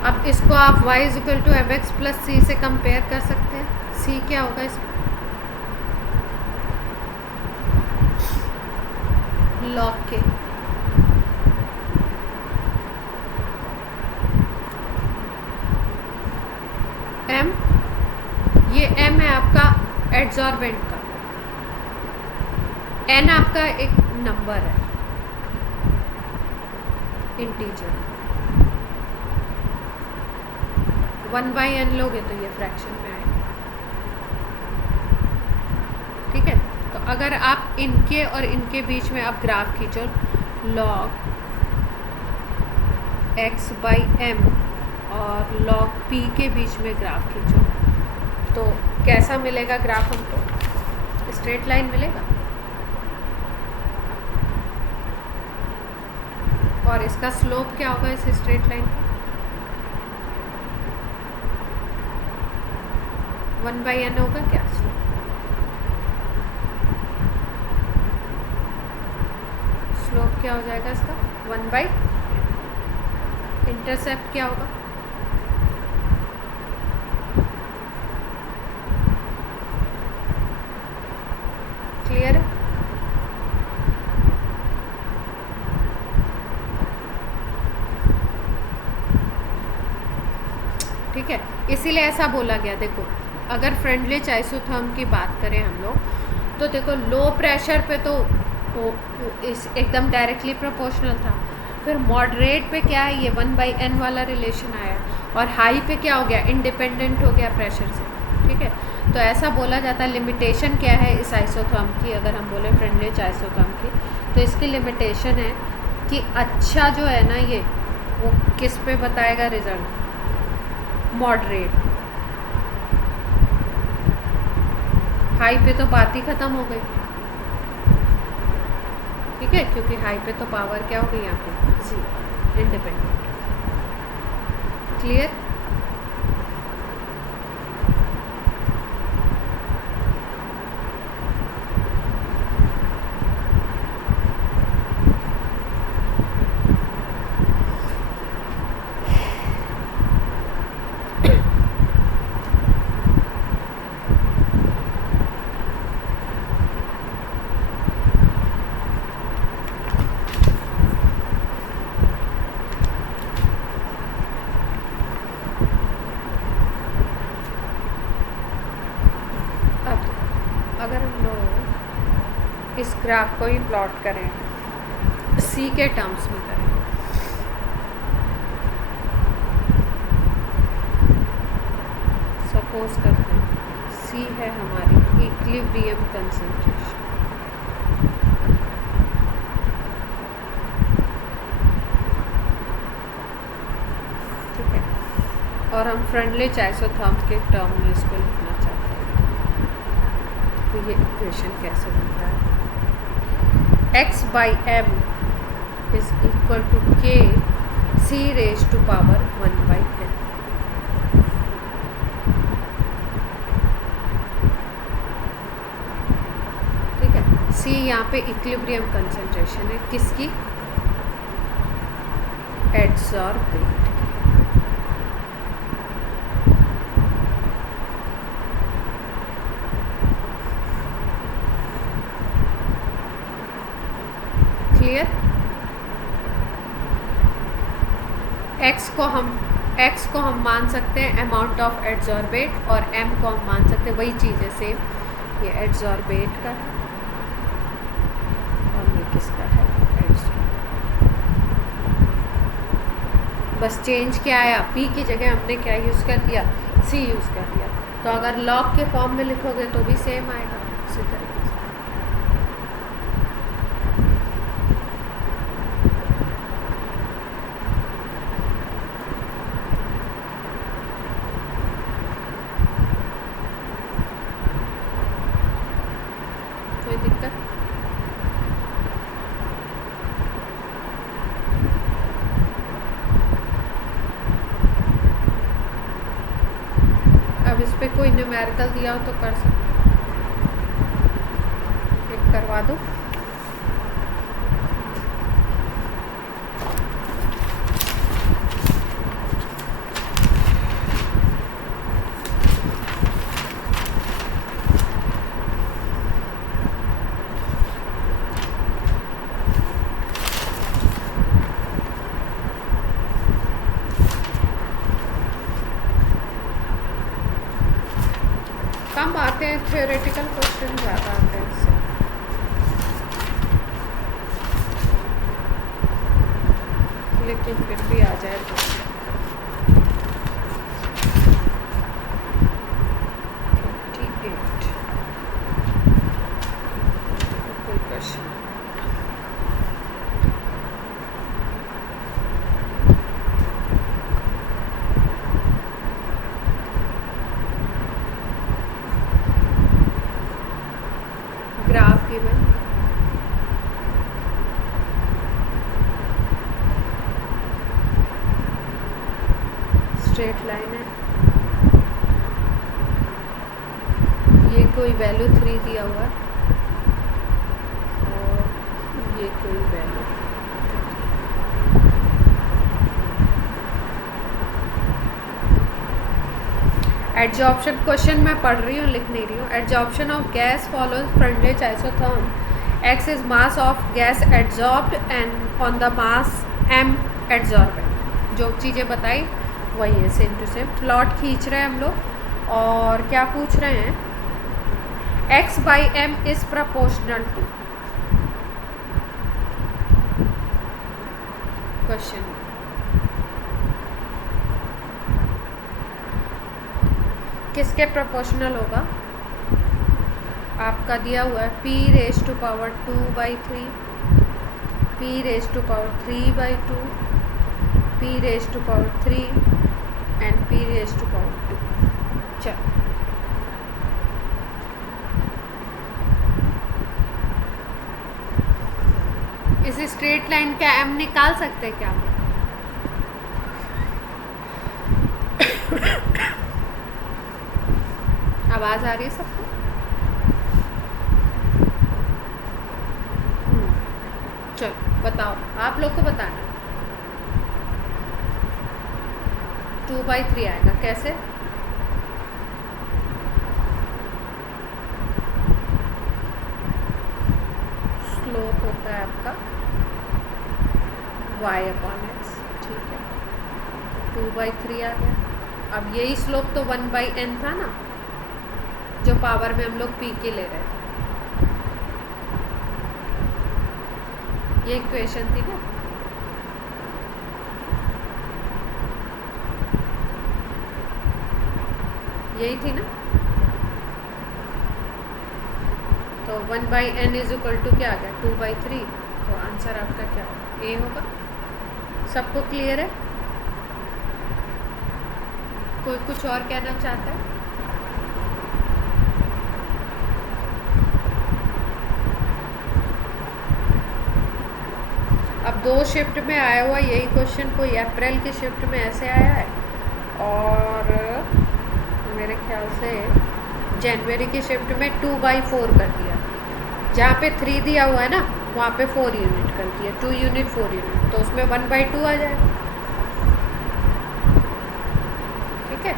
अब इसको आप y is equal to mx plus c से कंपेयर कर सकते हैं। c क्या होगा इसमें, log k, m, ये m है आपका एड्जॉर्बेंट का, n आपका एक नंबर है, इंटीजर। 1/n लोगे तो ये फ्रैक्शन में आएगा, ठीक है। तो अगर आप इनके और इनके बीच में आप ग्राफ खींचो, log x/m और log p के बीच में ग्राफ खींचो, तो कैसा मिलेगा ग्राफ हमको, स्ट्रेट लाइन मिलेगा। और इसका स्लोप क्या होगा इस स्ट्रेट लाइन का, 1/n होगा क्या स्लोप, स्लोप क्या हो जाएगा इसका 1/, इंटरसेप्ट क्या होगा ठीक है, इसीलिए ऐसा बोला गया। देखो अगर फ्रेंडली आइसोथर्म की बात करें हम लोग, तो देखो लो प्रेशर पे तो वो इस एकदम डायरेक्टली प्रोपोर्शनल था। फिर मॉडरेट पे क्या है, ये 1/n वाला रिलेशन आया, और हाई पे क्या हो गया, इंडिपेंडेंट हो गया प्रेशर से। ठीक है, तो ऐसा बोला जाता है। लिमिटेशन क्या है इस आइसोथर्म की, अगर हम बोले फ्रेंडली आइसोथर्म की, तो इसकी लिमिटेशन है कि अच्छा जो है ना ये, वो किस पे बताएगा रिजल्ट, मॉडरेट। हाई पे तो बात ही ख़त्म हो गई। ठीक है, क्योंकि हाई पे तो पावर क्या हो गई यहाँ पे, जीरो, इंडिपेंडेंट। क्लियर? अगर हम लोग इस ग्राफ को ही प्लॉट करें, सी के टर्म्स में करें, सपोज करते हैं सी है हमारी इक्विलिब्रियम कंसंट्रेशन। ठीक है, और हम फ्रेंडली आइसोथर्म के टर्म में इसको लिखना चाहते हैं, तो ये इक्वेशन कैसे बनता है, x/m is equal to k c⁻⁴ 1/n। ठीक है, c यहाँ पे इक्विलिब्रियम कंसंट्रेशन है, किसकी, एडसॉर्बेट। क्लियर? x को हम मान सकते हैं अमाउंट ऑफ एडसॉर्बेट, और m को हम मान सकते हैं वही चीज़ है सेम, ये एडसॉर्बेट का है और ये किसका है, एडसॉर्बेट। बस चेंज क्या आया, p की जगह हमने क्या यूज़ कर दिया, c यूज़ कर दिया। तो अगर लॉग के फॉर्म में लिखोगे तो भी सेम आएगा उसी तरीके से। कोई दिक्कत? अब इस पे कोई न्यूमेरिकल दिया हो तो कर सकते, क्लिक करवा दो। कम आते हैं, थ्योरेटिकल क्वेश्चन ज़्यादा आते हैं इससे, लेकिन फिर भी आ जाए तो 28 कोई question. Graph given, straight line है, ये कोई वैल्यू 3 दिया हुआ है और ये कोई वैल्यू। एडजॉर्प्शन क्वेश्चन मैं पढ़ रही हूँ, लिख नहीं रही हूँ। Adsorption of gas follows Freundlich isotherm, x is mass of gas adsorbed and on the mass m adsorbent. जो चीज़ें बताई वही है, सेम टू सेम प्लॉट खींच रहे हैं हम लोग। और क्या पूछ रहे हैं, x by m is proportional to, question किसके प्रोपोर्शनल होगा? आपका दिया हुआ है p raise to power 2/3, p raise to power 3/2, p raise to power 3 and p raise to power 2। चल इस स्ट्रेट लाइन का m निकाल सकते हैं क्या? आवाज़ आ रही है सबको? चलो बताओ, आप लोग को बताना। 2/3 आएगा कैसे? स्लोप होता है आपका y/x, ठीक है, 2/3 आ गया। अब यही स्लोप तो 1/n था ना, जो पावर में हम लोग p के ले रहे थे, ये इक्वेशन थी ना। यही थी ना, तो 1/n इज इक्वल टू क्या आ गया? 2/3। तो आंसर आपका क्या होगा? ए होगा। सबको क्लियर है? कोई कुछ और कहना चाहता है? अब 2 शिफ्ट में आया हुआ यही क्वेश्चन कोई अप्रैल की शिफ्ट में ऐसे आया है, और मेरे ख्याल से जनवरी की शिफ्ट में 2/4 कर दिया। जहाँ पे 3 दिया हुआ है ना, वहाँ पे 4 यूनिट कर दिया, 2 यूनिट 4 यूनिट, तो उसमें 1/2 आ जाएगा। ठीक है,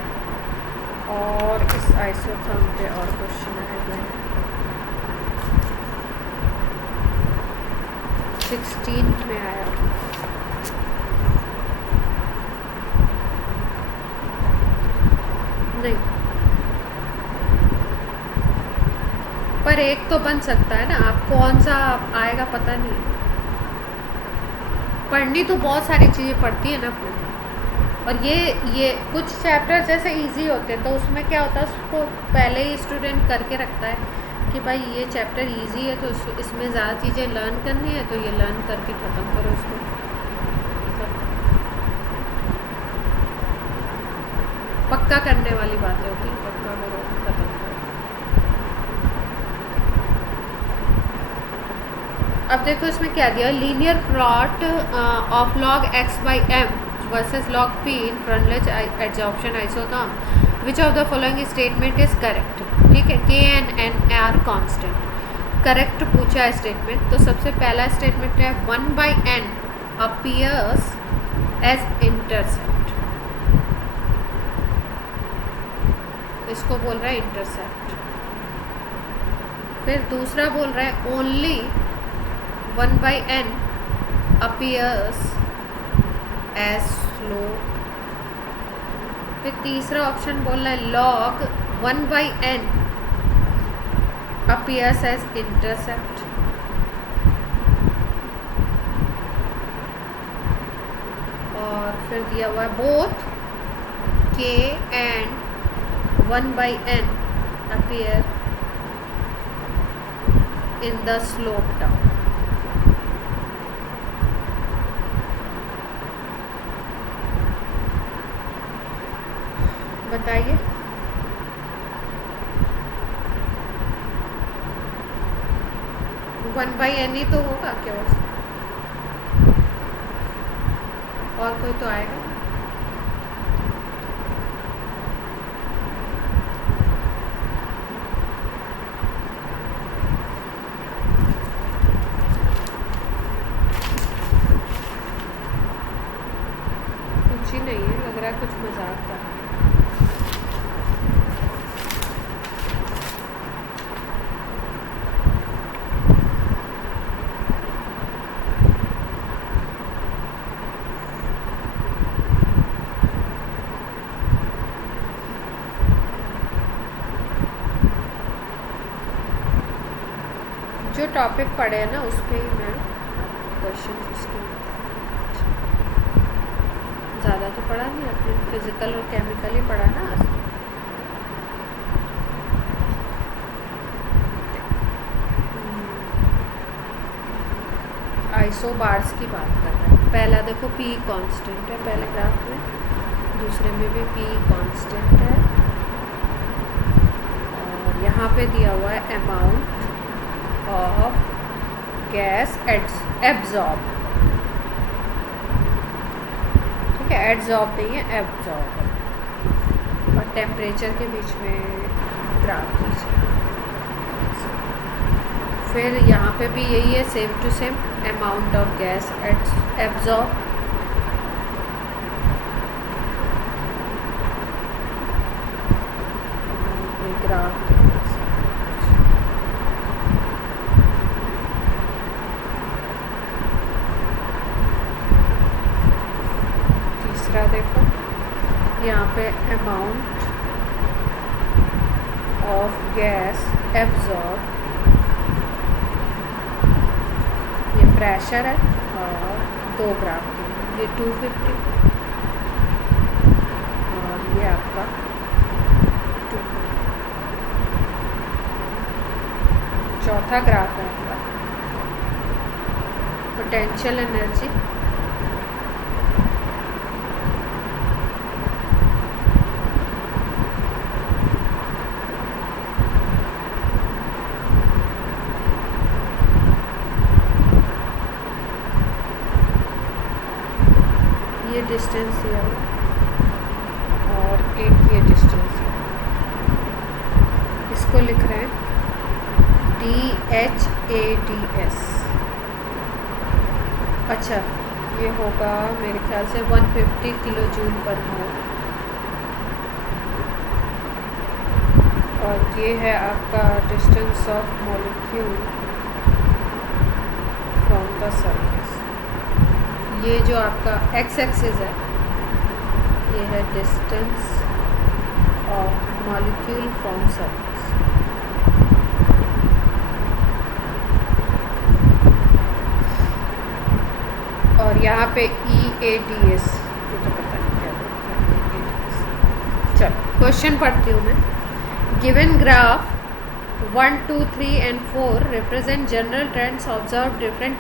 और इस आइसोथर्म पे और क्वेश्चन आए हुए हैं। 16 में आया, नहीं, पर एक तो बन सकता है ना। आप कौन सा आएगा पता नहीं है। पढ़नी तो बहुत सारी चीज़ें पढ़ती है ना अपने, और ये कुछ चैप्टर जैसे इजी होते हैं तो उसमें क्या होता है, उसको पहले ही स्टूडेंट करके रखता है कि भाई ये चैप्टर इजी है, तो इसमें ज़्यादा चीज़ें लर्न करनी है, तो ये लर्न करके ख़त्म करो उसको। पक्का करने वाली बातें होती हैं, पक्का करो, ख़त्म करो। अब देखो इसमें क्या दिया, linear plot of log x/m versus log p in Freundlich adsorption isotherm, which of the following statement is correct. ठीक है, k and n are constant. Correct पूछा है स्टेटमेंट, तो सबसे पहला स्टेटमेंट है 1/n अपीयर्स एज इंटरसेप्ट, इसको बोल रहा है इंटरसेप्ट। फिर दूसरा बोल रहा है only 1/n appears as slope. फिर तीसरा ऑप्शन बोल रहा है log 1/n appears as intercept। और फिर दिया हुआ है both k and 1/n appear in the slope down। बताइए, वन बाई एन ही तो होगा क्या, और कोई तो आएगा? कुछ ही नहीं है, लग रहा है कुछ मजाक था। टॉपिक पढ़े हैं ना, उस पर ही मैं क्वेश्चन उसके ज़्यादा तो पढ़ा नहीं, अपने फिजिकल और केमिकल ही पढ़ा ना। आइसोबार्स की बात कर रहे हैं। पहला देखो पी कांस्टेंट है पहले ग्राफ में, दूसरे में भी पी कांस्टेंट है, और यहाँ पे दिया हुआ है अमाउंट ऑफ गैस एब्जॉर्ब, ठीक है, एब्जॉर्ब नहीं है, एब्जॉर्ब है, और टेम्परेचर के बीच में ग्राफ कीजिए। फिर यहाँ पे भी यही है, same to same, amount of gas absorb, graph. तीसरा देखो यहाँ पे अमाउंट ऑफ गैस एब्जॉर्ब, ये प्रेशर है और 2 ग्राफ की, ये 250 और ये आपका 2। चौथा ग्राफ है आपका पोटेंशियल एनर्जी, ये डिस्टेंस दिया हुआ और एक ये डिस्टेंस, इसको लिख रहे हैं DHADS। अच्छा, ये होगा मेरे ख्याल से 150 किलो जूल पर मोल, और ये है आपका distance of molecule from the surface. ये जो आपका एक्स एक्सिस है, ये है distance of molecule from surface, और यहाँ पे EADS, ये तो पता नहीं क्या बोलता है EADS। चलो क्वेश्चन पढ़ती हूँ मैं। Given graph 1, 2, 3 and 4 represent general trends observed different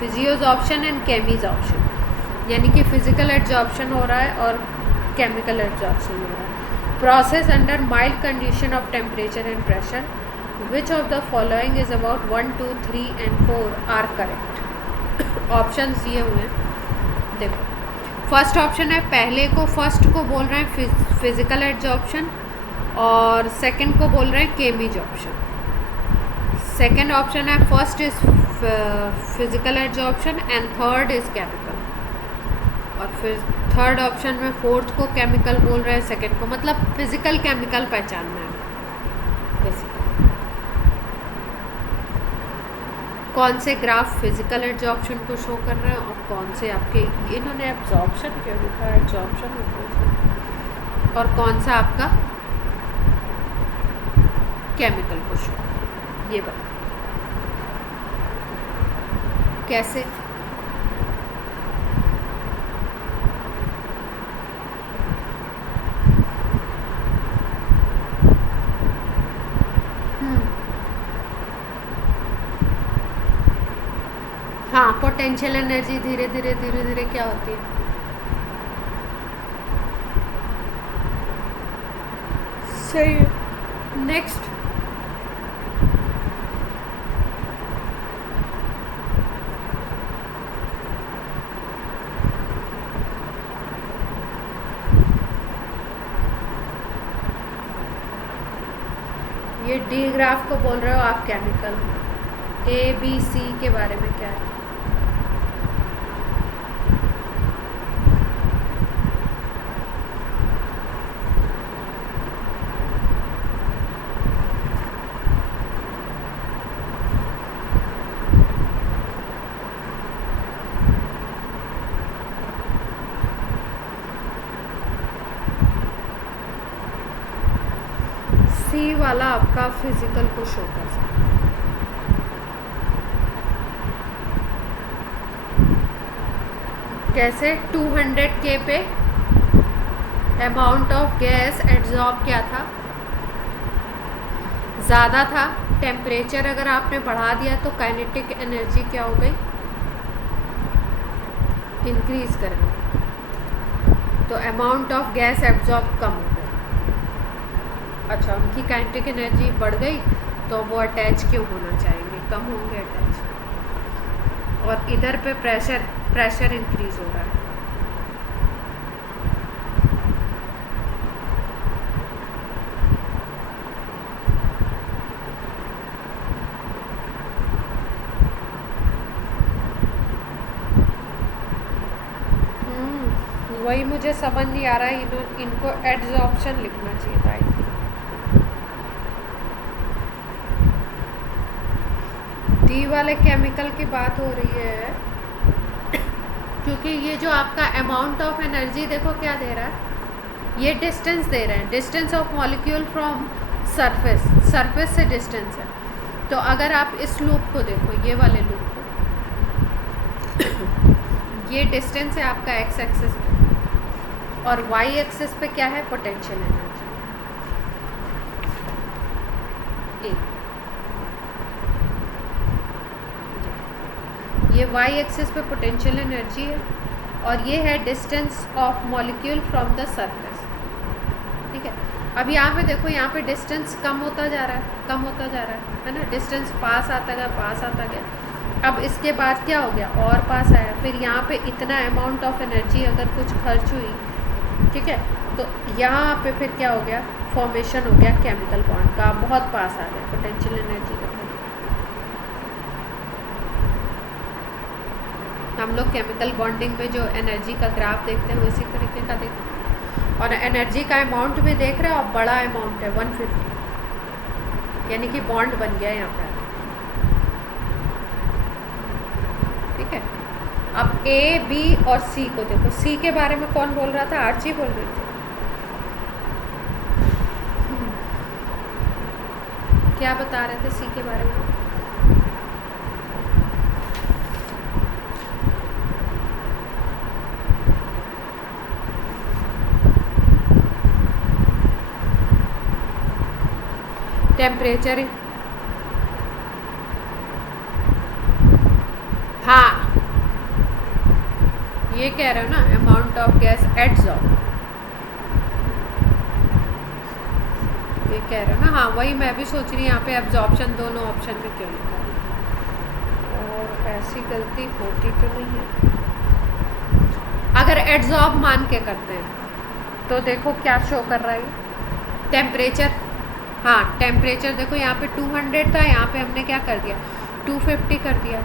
physiosorption and chemisorption, यानी कि फिजिकल एब्जॉर्प्शन हो रहा है और केमिकल एब्जॉर्प्शन हो रहा है। Process under mild condition of temperature and pressure, which of the following is about 1, 2, 3 and 4 are correct. Options दिए हुए हैं, देखो। फर्स्ट ऑप्शन है, पहले को फर्स्ट को बोल रहे हैं फिजिकल एब्जॉर्प्शन, और सेकंड को बोल रहे हैं केमिजॉर्प्शन। सेकंड ऑप्शन है first is physical absorption and third is chemical, और फिर थर्ड ऑप्शन में फोर्थ को केमिकल बोल रहे हैं, सेकंड को, मतलब फिजिकल केमिकल पहचानना है बेसिकली। कौन से ग्राफ फिजिकल एब्जॉर्प्शन को शो कर रहे हैं और कौन से आपके, इन्होंने एब्जॉर्प्शन क्यों लिखा है, एब्जॉर्प्शन, और कौन सा आपका केमिकल को शो, ये बताओ कैसे। हाँ, पोटेंशियल एनर्जी धीरे धीरे क्या होती है, सही है। नेक्स्ट, ये डी ग्राफ को बोल रहे हो आप केमिकल। ABC के बारे में क्या है, सी वाला आपका फिजिकल को शो कर सकता है। कैसे 200 के पे अमाउंट ऑफ गैस एब्जॉर्ब क्या था, ज़्यादा था। टेम्परेचर अगर आपने बढ़ा दिया तो काइनेटिक एनर्जी क्या हो गई, इंक्रीज कर गई, तो अमाउंट ऑफ गैस एब्जॉर्ब कम हो गई। अच्छा, उनकी काइनेटिक एनर्जी बढ़ गई तो वो अटैच क्यों होना चाहेंगे, कम होंगे अटैच। और इधर पे प्रेशर इंक्रीज हो रहा है। वही मुझे समझ नहीं आ रहा है, इनको एड्सॉर्प्शन लिखना चाहिए था। डी वाले केमिकल की बात हो रही है, क्योंकि ये जो आपका अमाउंट ऑफ एनर्जी देखो क्या दे रहा है, ये डिस्टेंस दे रहे हैं, distance of molecule from surface से डिस्टेंस है। तो अगर आप इस लूप को देखो, ये वाले लूप को, ये डिस्टेंस है आपका एक्स एक्सिस पे, और वाई एक्सिस पे क्या है, पोटेंशियल एनर्जी। ये वाई एक्सिस पे पोटेंशियल एनर्जी है, और ये है distance of molecule from the surface. ठीक है, अब यहाँ पे देखो, यहाँ पे डिस्टेंस कम होता जा रहा है, कम होता जा रहा है ना, डिस्टेंस पास आता गया, पास आता गया। अब इसके बाद क्या हो गया, और पास आया, फिर यहाँ पे इतना अमाउंट ऑफ एनर्जी अगर कुछ खर्च हुई, ठीक है, तो यहाँ पे फिर क्या हो गया, फॉर्मेशन हो गया केमिकल बॉन्ड का, बहुत पास आ गया पोटेंशियल एनर्जी का। हम लोग केमिकल बॉन्डिंग में जो एनर्जी का ग्राफ देखते हैं वो इसी तरीके का देखते हैं, और एनर्जी का अमाउंट भी देख रहे हैं, और बड़ा अमाउंट है 150, यानी कि बॉन्ड बन गया यहाँ पे। ठीक है, अब ए बी और सी को देखो, सी के बारे में कौन बोल रहा था, आर्ची बोल रही थी। क्या बता रहे थे सी के बारे में, टेम्परेचर, हाँ ये कह रहे हो ना, अमाउंट ऑफ गैस एब्जॉर्ब, ये कह रहे हो ना, हाँ वही मैं भी सोच रही हूँ यहाँ पे एब्जॉर्प्शन दोनों ऑप्शन में क्यों लिखा है, और ऐसी गलती होती तो नहीं है। अगर एब्जॉर्ब मान के करते हैं तो देखो क्या शो कर रहा है, टेम्परेचर, हाँ टेम्परेचर देखो यहाँ पे 200 था, यहाँ पे हमने क्या कर दिया 250 कर दिया।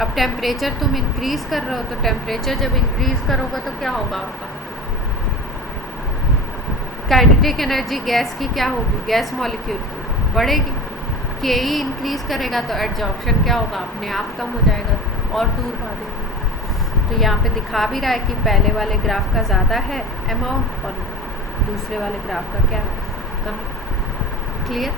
अब टेम्परेचर तुम इंक्रीज़ कर रहे हो, तो टेम्परेचर जब इंक्रीज़ करोगे तो क्या होगा आपका, काइनेटिक एनर्जी गैस की क्या होगी, गैस मॉलिक्यूल की बढ़ेगी। के ही इंक्रीज़ करेगा तो एब्जॉर्प्शन क्या होगा, अपने आप कम हो जाएगा और दूर भागेगा। तो यहाँ पे दिखा भी रहा है कि पहले वाले ग्राफ का ज़्यादा है अमाउंट, और दूसरे वाले ग्राफ का क्या है, कम। क्लियर?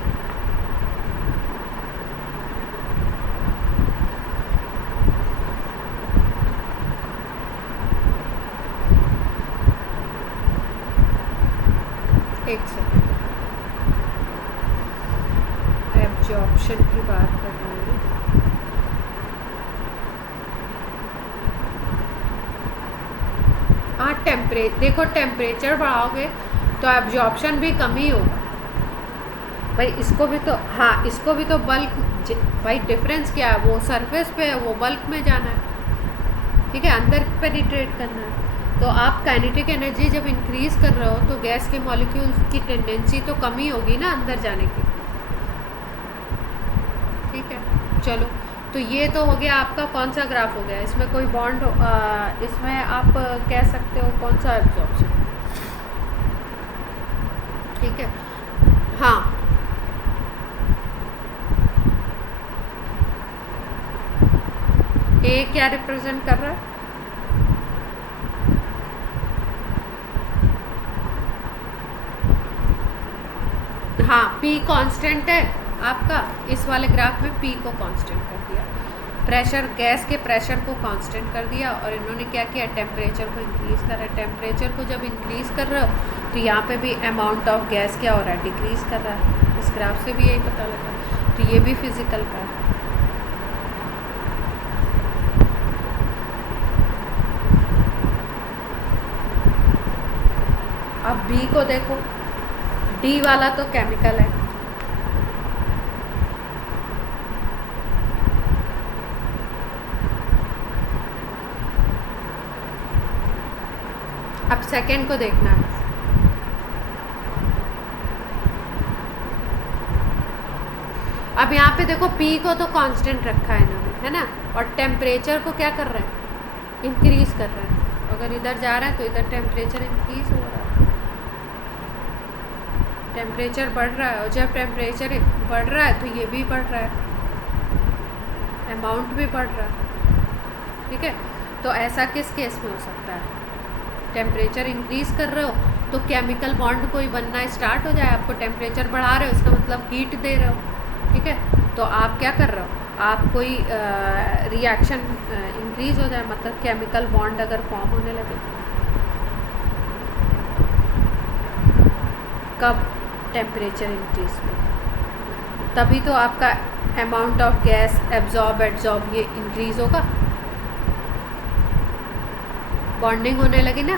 एक सेकंड, एब्जॉर्प्शन की बात कर रहे हैं। हाँ देखो टेम्परेचर बढ़ाओगे तो एब्जॉर्प्शन भी कम ही होगा भाई। इसको भी तो, हाँ इसको भी तो बल्क, भाई डिफरेंस क्या है, वो सरफेस पे है, वो बल्क में जाना है, ठीक है, अंदर पेनिट्रेट करना है। तो आप काइनेटिक एनर्जी जब इंक्रीज़ कर रहे हो तो गैस के मॉलिक्यूल्स की टेंडेंसी तो कम ही होगी ना अंदर जाने की। ठीक है, चलो तो ये तो हो गया आपका कौन सा ग्राफ हो गया, इसमें कोई बॉन्ड, इसमें आप कह सकते हो कौन सा एब्जॉर्प्शन। ठीक है, हाँ ए क्या रिप्रेजेंट कर रहा है, हाँ पी कांस्टेंट है आपका, इस वाले ग्राफ में पी को कांस्टेंट कर दिया। प्रेशर, गैस के प्रेशर को कांस्टेंट कर दिया और इन्होंने क्या किया, टेम्परेचर को इंक्रीज़ कर रहा है। टेम्परेचर को जब इंक्रीज़ कर रहे हो तो यहाँ पे भी अमाउंट ऑफ गैस क्या हो रहा है, डिक्रीज़ कर रहा है। इस ग्राफ से भी यही पता लग रहा है। तो ये भी फिजिकल का है। अब बी को देखो, डी वाला तो केमिकल है। अब सेकंड को देखना है। अब यहाँ पे देखो पी को तो कांस्टेंट रखा है इन्होंने, है ना, और टेम्परेचर को क्या कर रहे हैं, इंक्रीज कर रहे हैं। अगर इधर जा रहा है तो इधर टेम्परेचर इंक्रीज हो रहा है, टेम्परेचर बढ़ रहा है। और जब टेम्परेचर बढ़ रहा है तो ये भी बढ़ रहा है, अमाउंट भी बढ़ रहा है। ठीक है, तो ऐसा किस केस में हो सकता है, टेम्परेचर इंक्रीज़ कर रहे हो तो केमिकल बॉन्ड कोई बनना स्टार्ट हो जाए। आपको टेम्परेचर बढ़ा रहे हो, इसका मतलब हीट दे रहे हो। ठीक है, तो आप क्या कर रहे हो, आप कोई रिएक्शन इंक्रीज़ हो जाए, मतलब केमिकल बॉन्ड अगर फॉर्म होने लगे। कब, टेम्परेचर इंक्रीज में, तभी तो आपका अमाउंट ऑफ गैस एब्जॉर्ब ये इंक्रीज़ होगा, बॉन्डिंग होने लगी ना।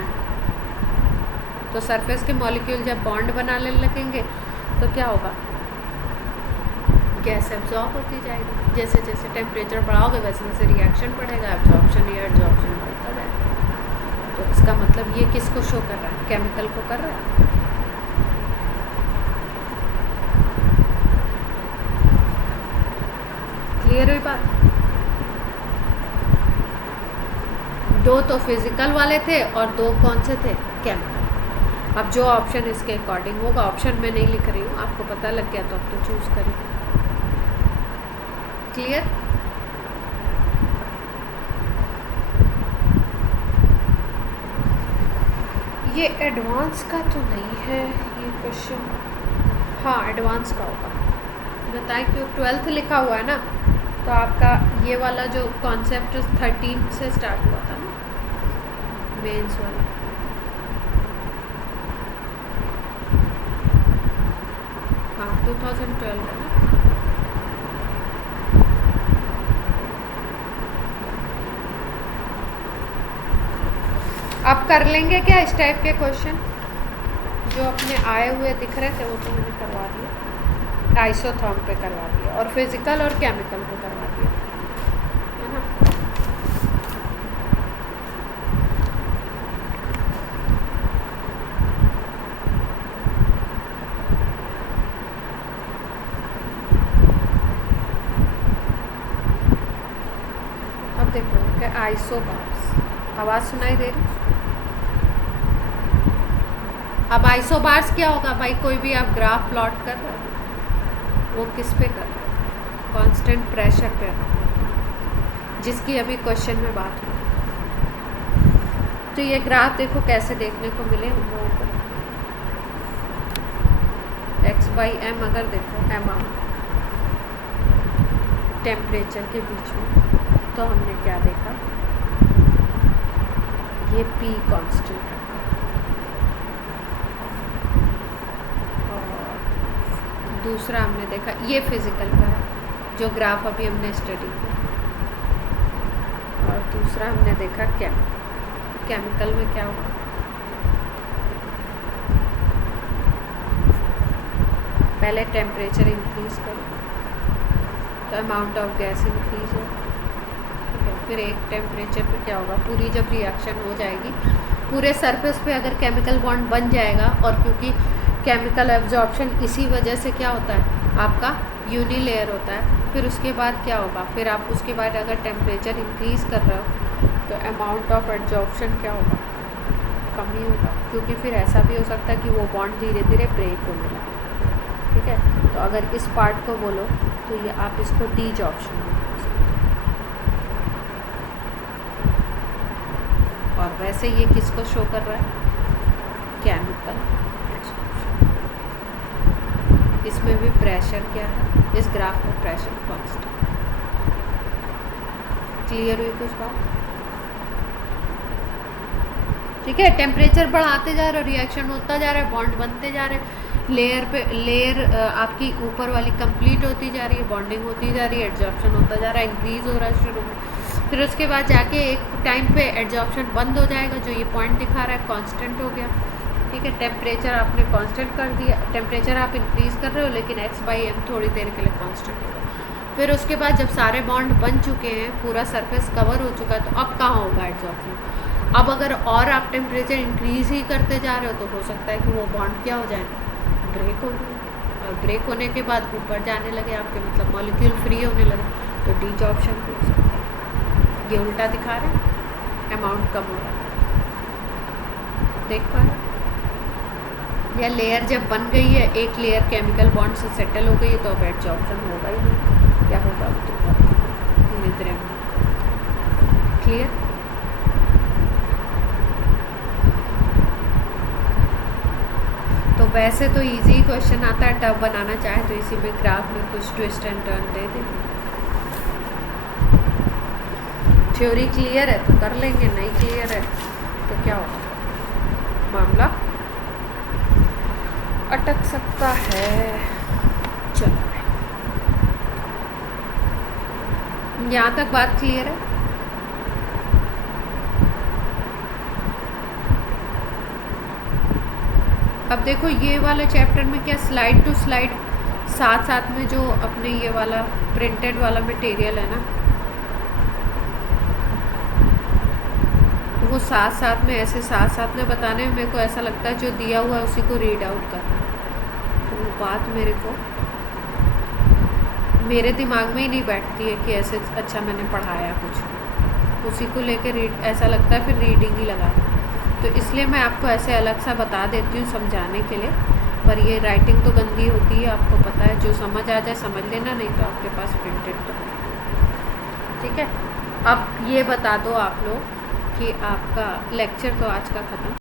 तो सरफेस के मॉलिक्यूल जब बॉन्ड बनाने लगेंगे तो क्या होगा, गैस एब्जॉर्ब होती जाएगी। जैसे जैसे टेम्परेचर बढ़ाओगे वैसे वैसे रिएक्शन बढ़ेगा, एब्जॉर्प्शन या एब्जॉर्प्शन बढ़ता जाएगा। तो इसका मतलब ये किसको शो कर रहा है, केमिकल को कर रहा है। क्लियर हुई बात। दो तो फिजिकल वाले थे और दो कौन से थे, केमिकल। अब जो ऑप्शन इसके अकॉर्डिंग होगा, ऑप्शन में नहीं लिख रही हूँ, आपको पता लग गया तो अब तो चूज करें। क्लियर। ये एडवांस का तो नहीं है ये क्वेश्चन, हाँ एडवांस का होगा। बताएं क्यों, 12th लिखा हुआ है ना, तो आपका ये वाला जो कॉन्सेप्ट 13 से स्टार्ट हुआ था ना, मेंस वाला। हाँ 2012 है ना। आप कर लेंगे क्या इस टाइप के क्वेश्चन, जो अपने आए हुए दिख रहे थे वो तो मैंने करवा दिया, आइसोथर्म पे करवा दिया और फिजिकल और केमिकल पे करवा दिया, है ना। अब देखो कि आइसोबार्स, आवाज़ सुनाई दे रही। अब आइसोबार्स क्या होगा भाई, कोई भी आप ग्राफ प्लॉट कर रहे हो, वो किस पे कर रहे हो, कांस्टेंट प्रेशर पे कर रहे हो, जिसकी अभी क्वेश्चन में बात हुई। तो ये ग्राफ देखो कैसे देखने को मिले हम लोगों को, x/m अगर देखो अमाउंट टेम्परेचर के बीच में, तो हमने क्या देखा, ये p कांस्टेंट है और दूसरा हमने देखा ये फिजिकल का है जो ग्राफ अभी हमने स्टडी किया, और दूसरा हमने देखा क्या, केमिकल में क्या होगा, पहले टेम्परेचर इंक्रीज करो तो अमाउंट ऑफ गैस इंक्रीज हो, ठीक है। फिर एक टेम्परेचर पे क्या होगा, पूरी जब रिएक्शन हो जाएगी, पूरे सरफेस पे अगर केमिकल बॉन्ड बन जाएगा, और क्योंकि केमिकल एब्जॉर्प्शन इसी वजह से क्या होता है, आपका यूनिलेयर होता है। फिर उसके बाद क्या होगा, फिर आप उसके बाद अगर टेम्परेचर इंक्रीज़ कर रहे हो तो अमाउंट ऑफ एब्जॉर्प्शन क्या होगा, कमी होगा, क्योंकि फिर ऐसा भी हो सकता है कि वो बॉन्ड धीरे धीरे ब्रेक होने लगे, ठीक है। तो अगर इस पार्ट को बोलो तो ये आप इसको डीजॉर्प्शन बोल सकते हो। और वैसे ये किसको शो कर रहा है, केमिकल एब्जॉर्प्शन। इसमें भी प्रेशर क्या है, इस ग्राफ में प्रेशर कांस्टेंट, क्लियर हुई कुछ बात? ठीक है, टेम्परेचर बढ़ाते जा रहे हो, रिएक्शन होता जा रहा है, बॉन्ड बनते जा रहे हैं, लेयर आपकी ऊपर वाली कंप्लीट होती जा रही है, बॉन्डिंग होती जा रही है, एड्जॉर्प्शन होता जा रहा है, इंक्रीज हो रहा है शुरू में। फिर उसके बाद जाके एक टाइम पे एड्जॉर्प्शन बंद हो जाएगा, जो ये पॉइंट दिखा रहा है कांस्टेंट हो गया। ठीक है, टेम्परेचर आपने कांस्टेंट कर दिया, टेम्परेचर आप इंक्रीज़ कर रहे हो लेकिन x/m थोड़ी देर के लिए कांस्टेंट होगा। फिर उसके बाद जब सारे बॉन्ड बन चुके हैं, पूरा सरफेस कवर हो चुका है, तो अब कहाँ होगा एड्जॉर्प्शन? अब अगर और आप टेम्परेचर इंक्रीज़ ही करते जा रहे हो तो हो सकता है कि वो बॉन्ड क्या हो जाए, ब्रेक हो जाए, और ब्रेक होने के बाद ऊपर जाने लगे आपके, मतलब मॉलिक्यूल फ्री होने लगे, तो डीजॉर्प्शन हो सकता है। ये उल्टा दिखा रहे हैं, अमाउंट कम हो रहा है, देख पा रहे हैं? या लेयर जब बन गई है, एक लेयर केमिकल बॉन्ड से सेटल हो गई है, तो अब एड्जॉर्प्शन होगा ही नहीं, क्या होगा अब तो धीरे धीरे। क्लियर? तो वैसे तो इजी क्वेश्चन आता है, टफ बनाना चाहे तो इसी में ग्राफ में कुछ twist and turn they they. Theory clear है तो कर लेंगे, नहीं क्लियर है तो क्या होगा, मामला अटक सकता है। चलो, यहाँ तक बात क्लियर है? अब देखो ये वाले चैप्टर में क्या स्लाइड टू स्लाइड साथ साथ में जो अपने ये वाला प्रिंटेड वाला मटेरियल है ना, वो साथ साथ में ऐसे साथ साथ में बताने में मेरे को ऐसा लगता है जो दिया हुआ है उसी को रीड आउट करना। तो वो बात मेरे दिमाग में ही नहीं बैठती है कि ऐसे अच्छा मैंने पढ़ाया कुछ, उसी को लेकर रीड ऐसा लगता है फिर रीडिंग ही लगा। तो इसलिए मैं आपको ऐसे अलग सा बता देती हूँ समझाने के लिए, पर ये राइटिंग तो गंदी होती है, आपको पता है। जो समझ आ जाए समझ लेना, नहीं तो आपके पास प्रिंटेड तो ठीक है। अब ये बता दो आप लोग कि आपका लेक्चर तो आज का ख़त्म।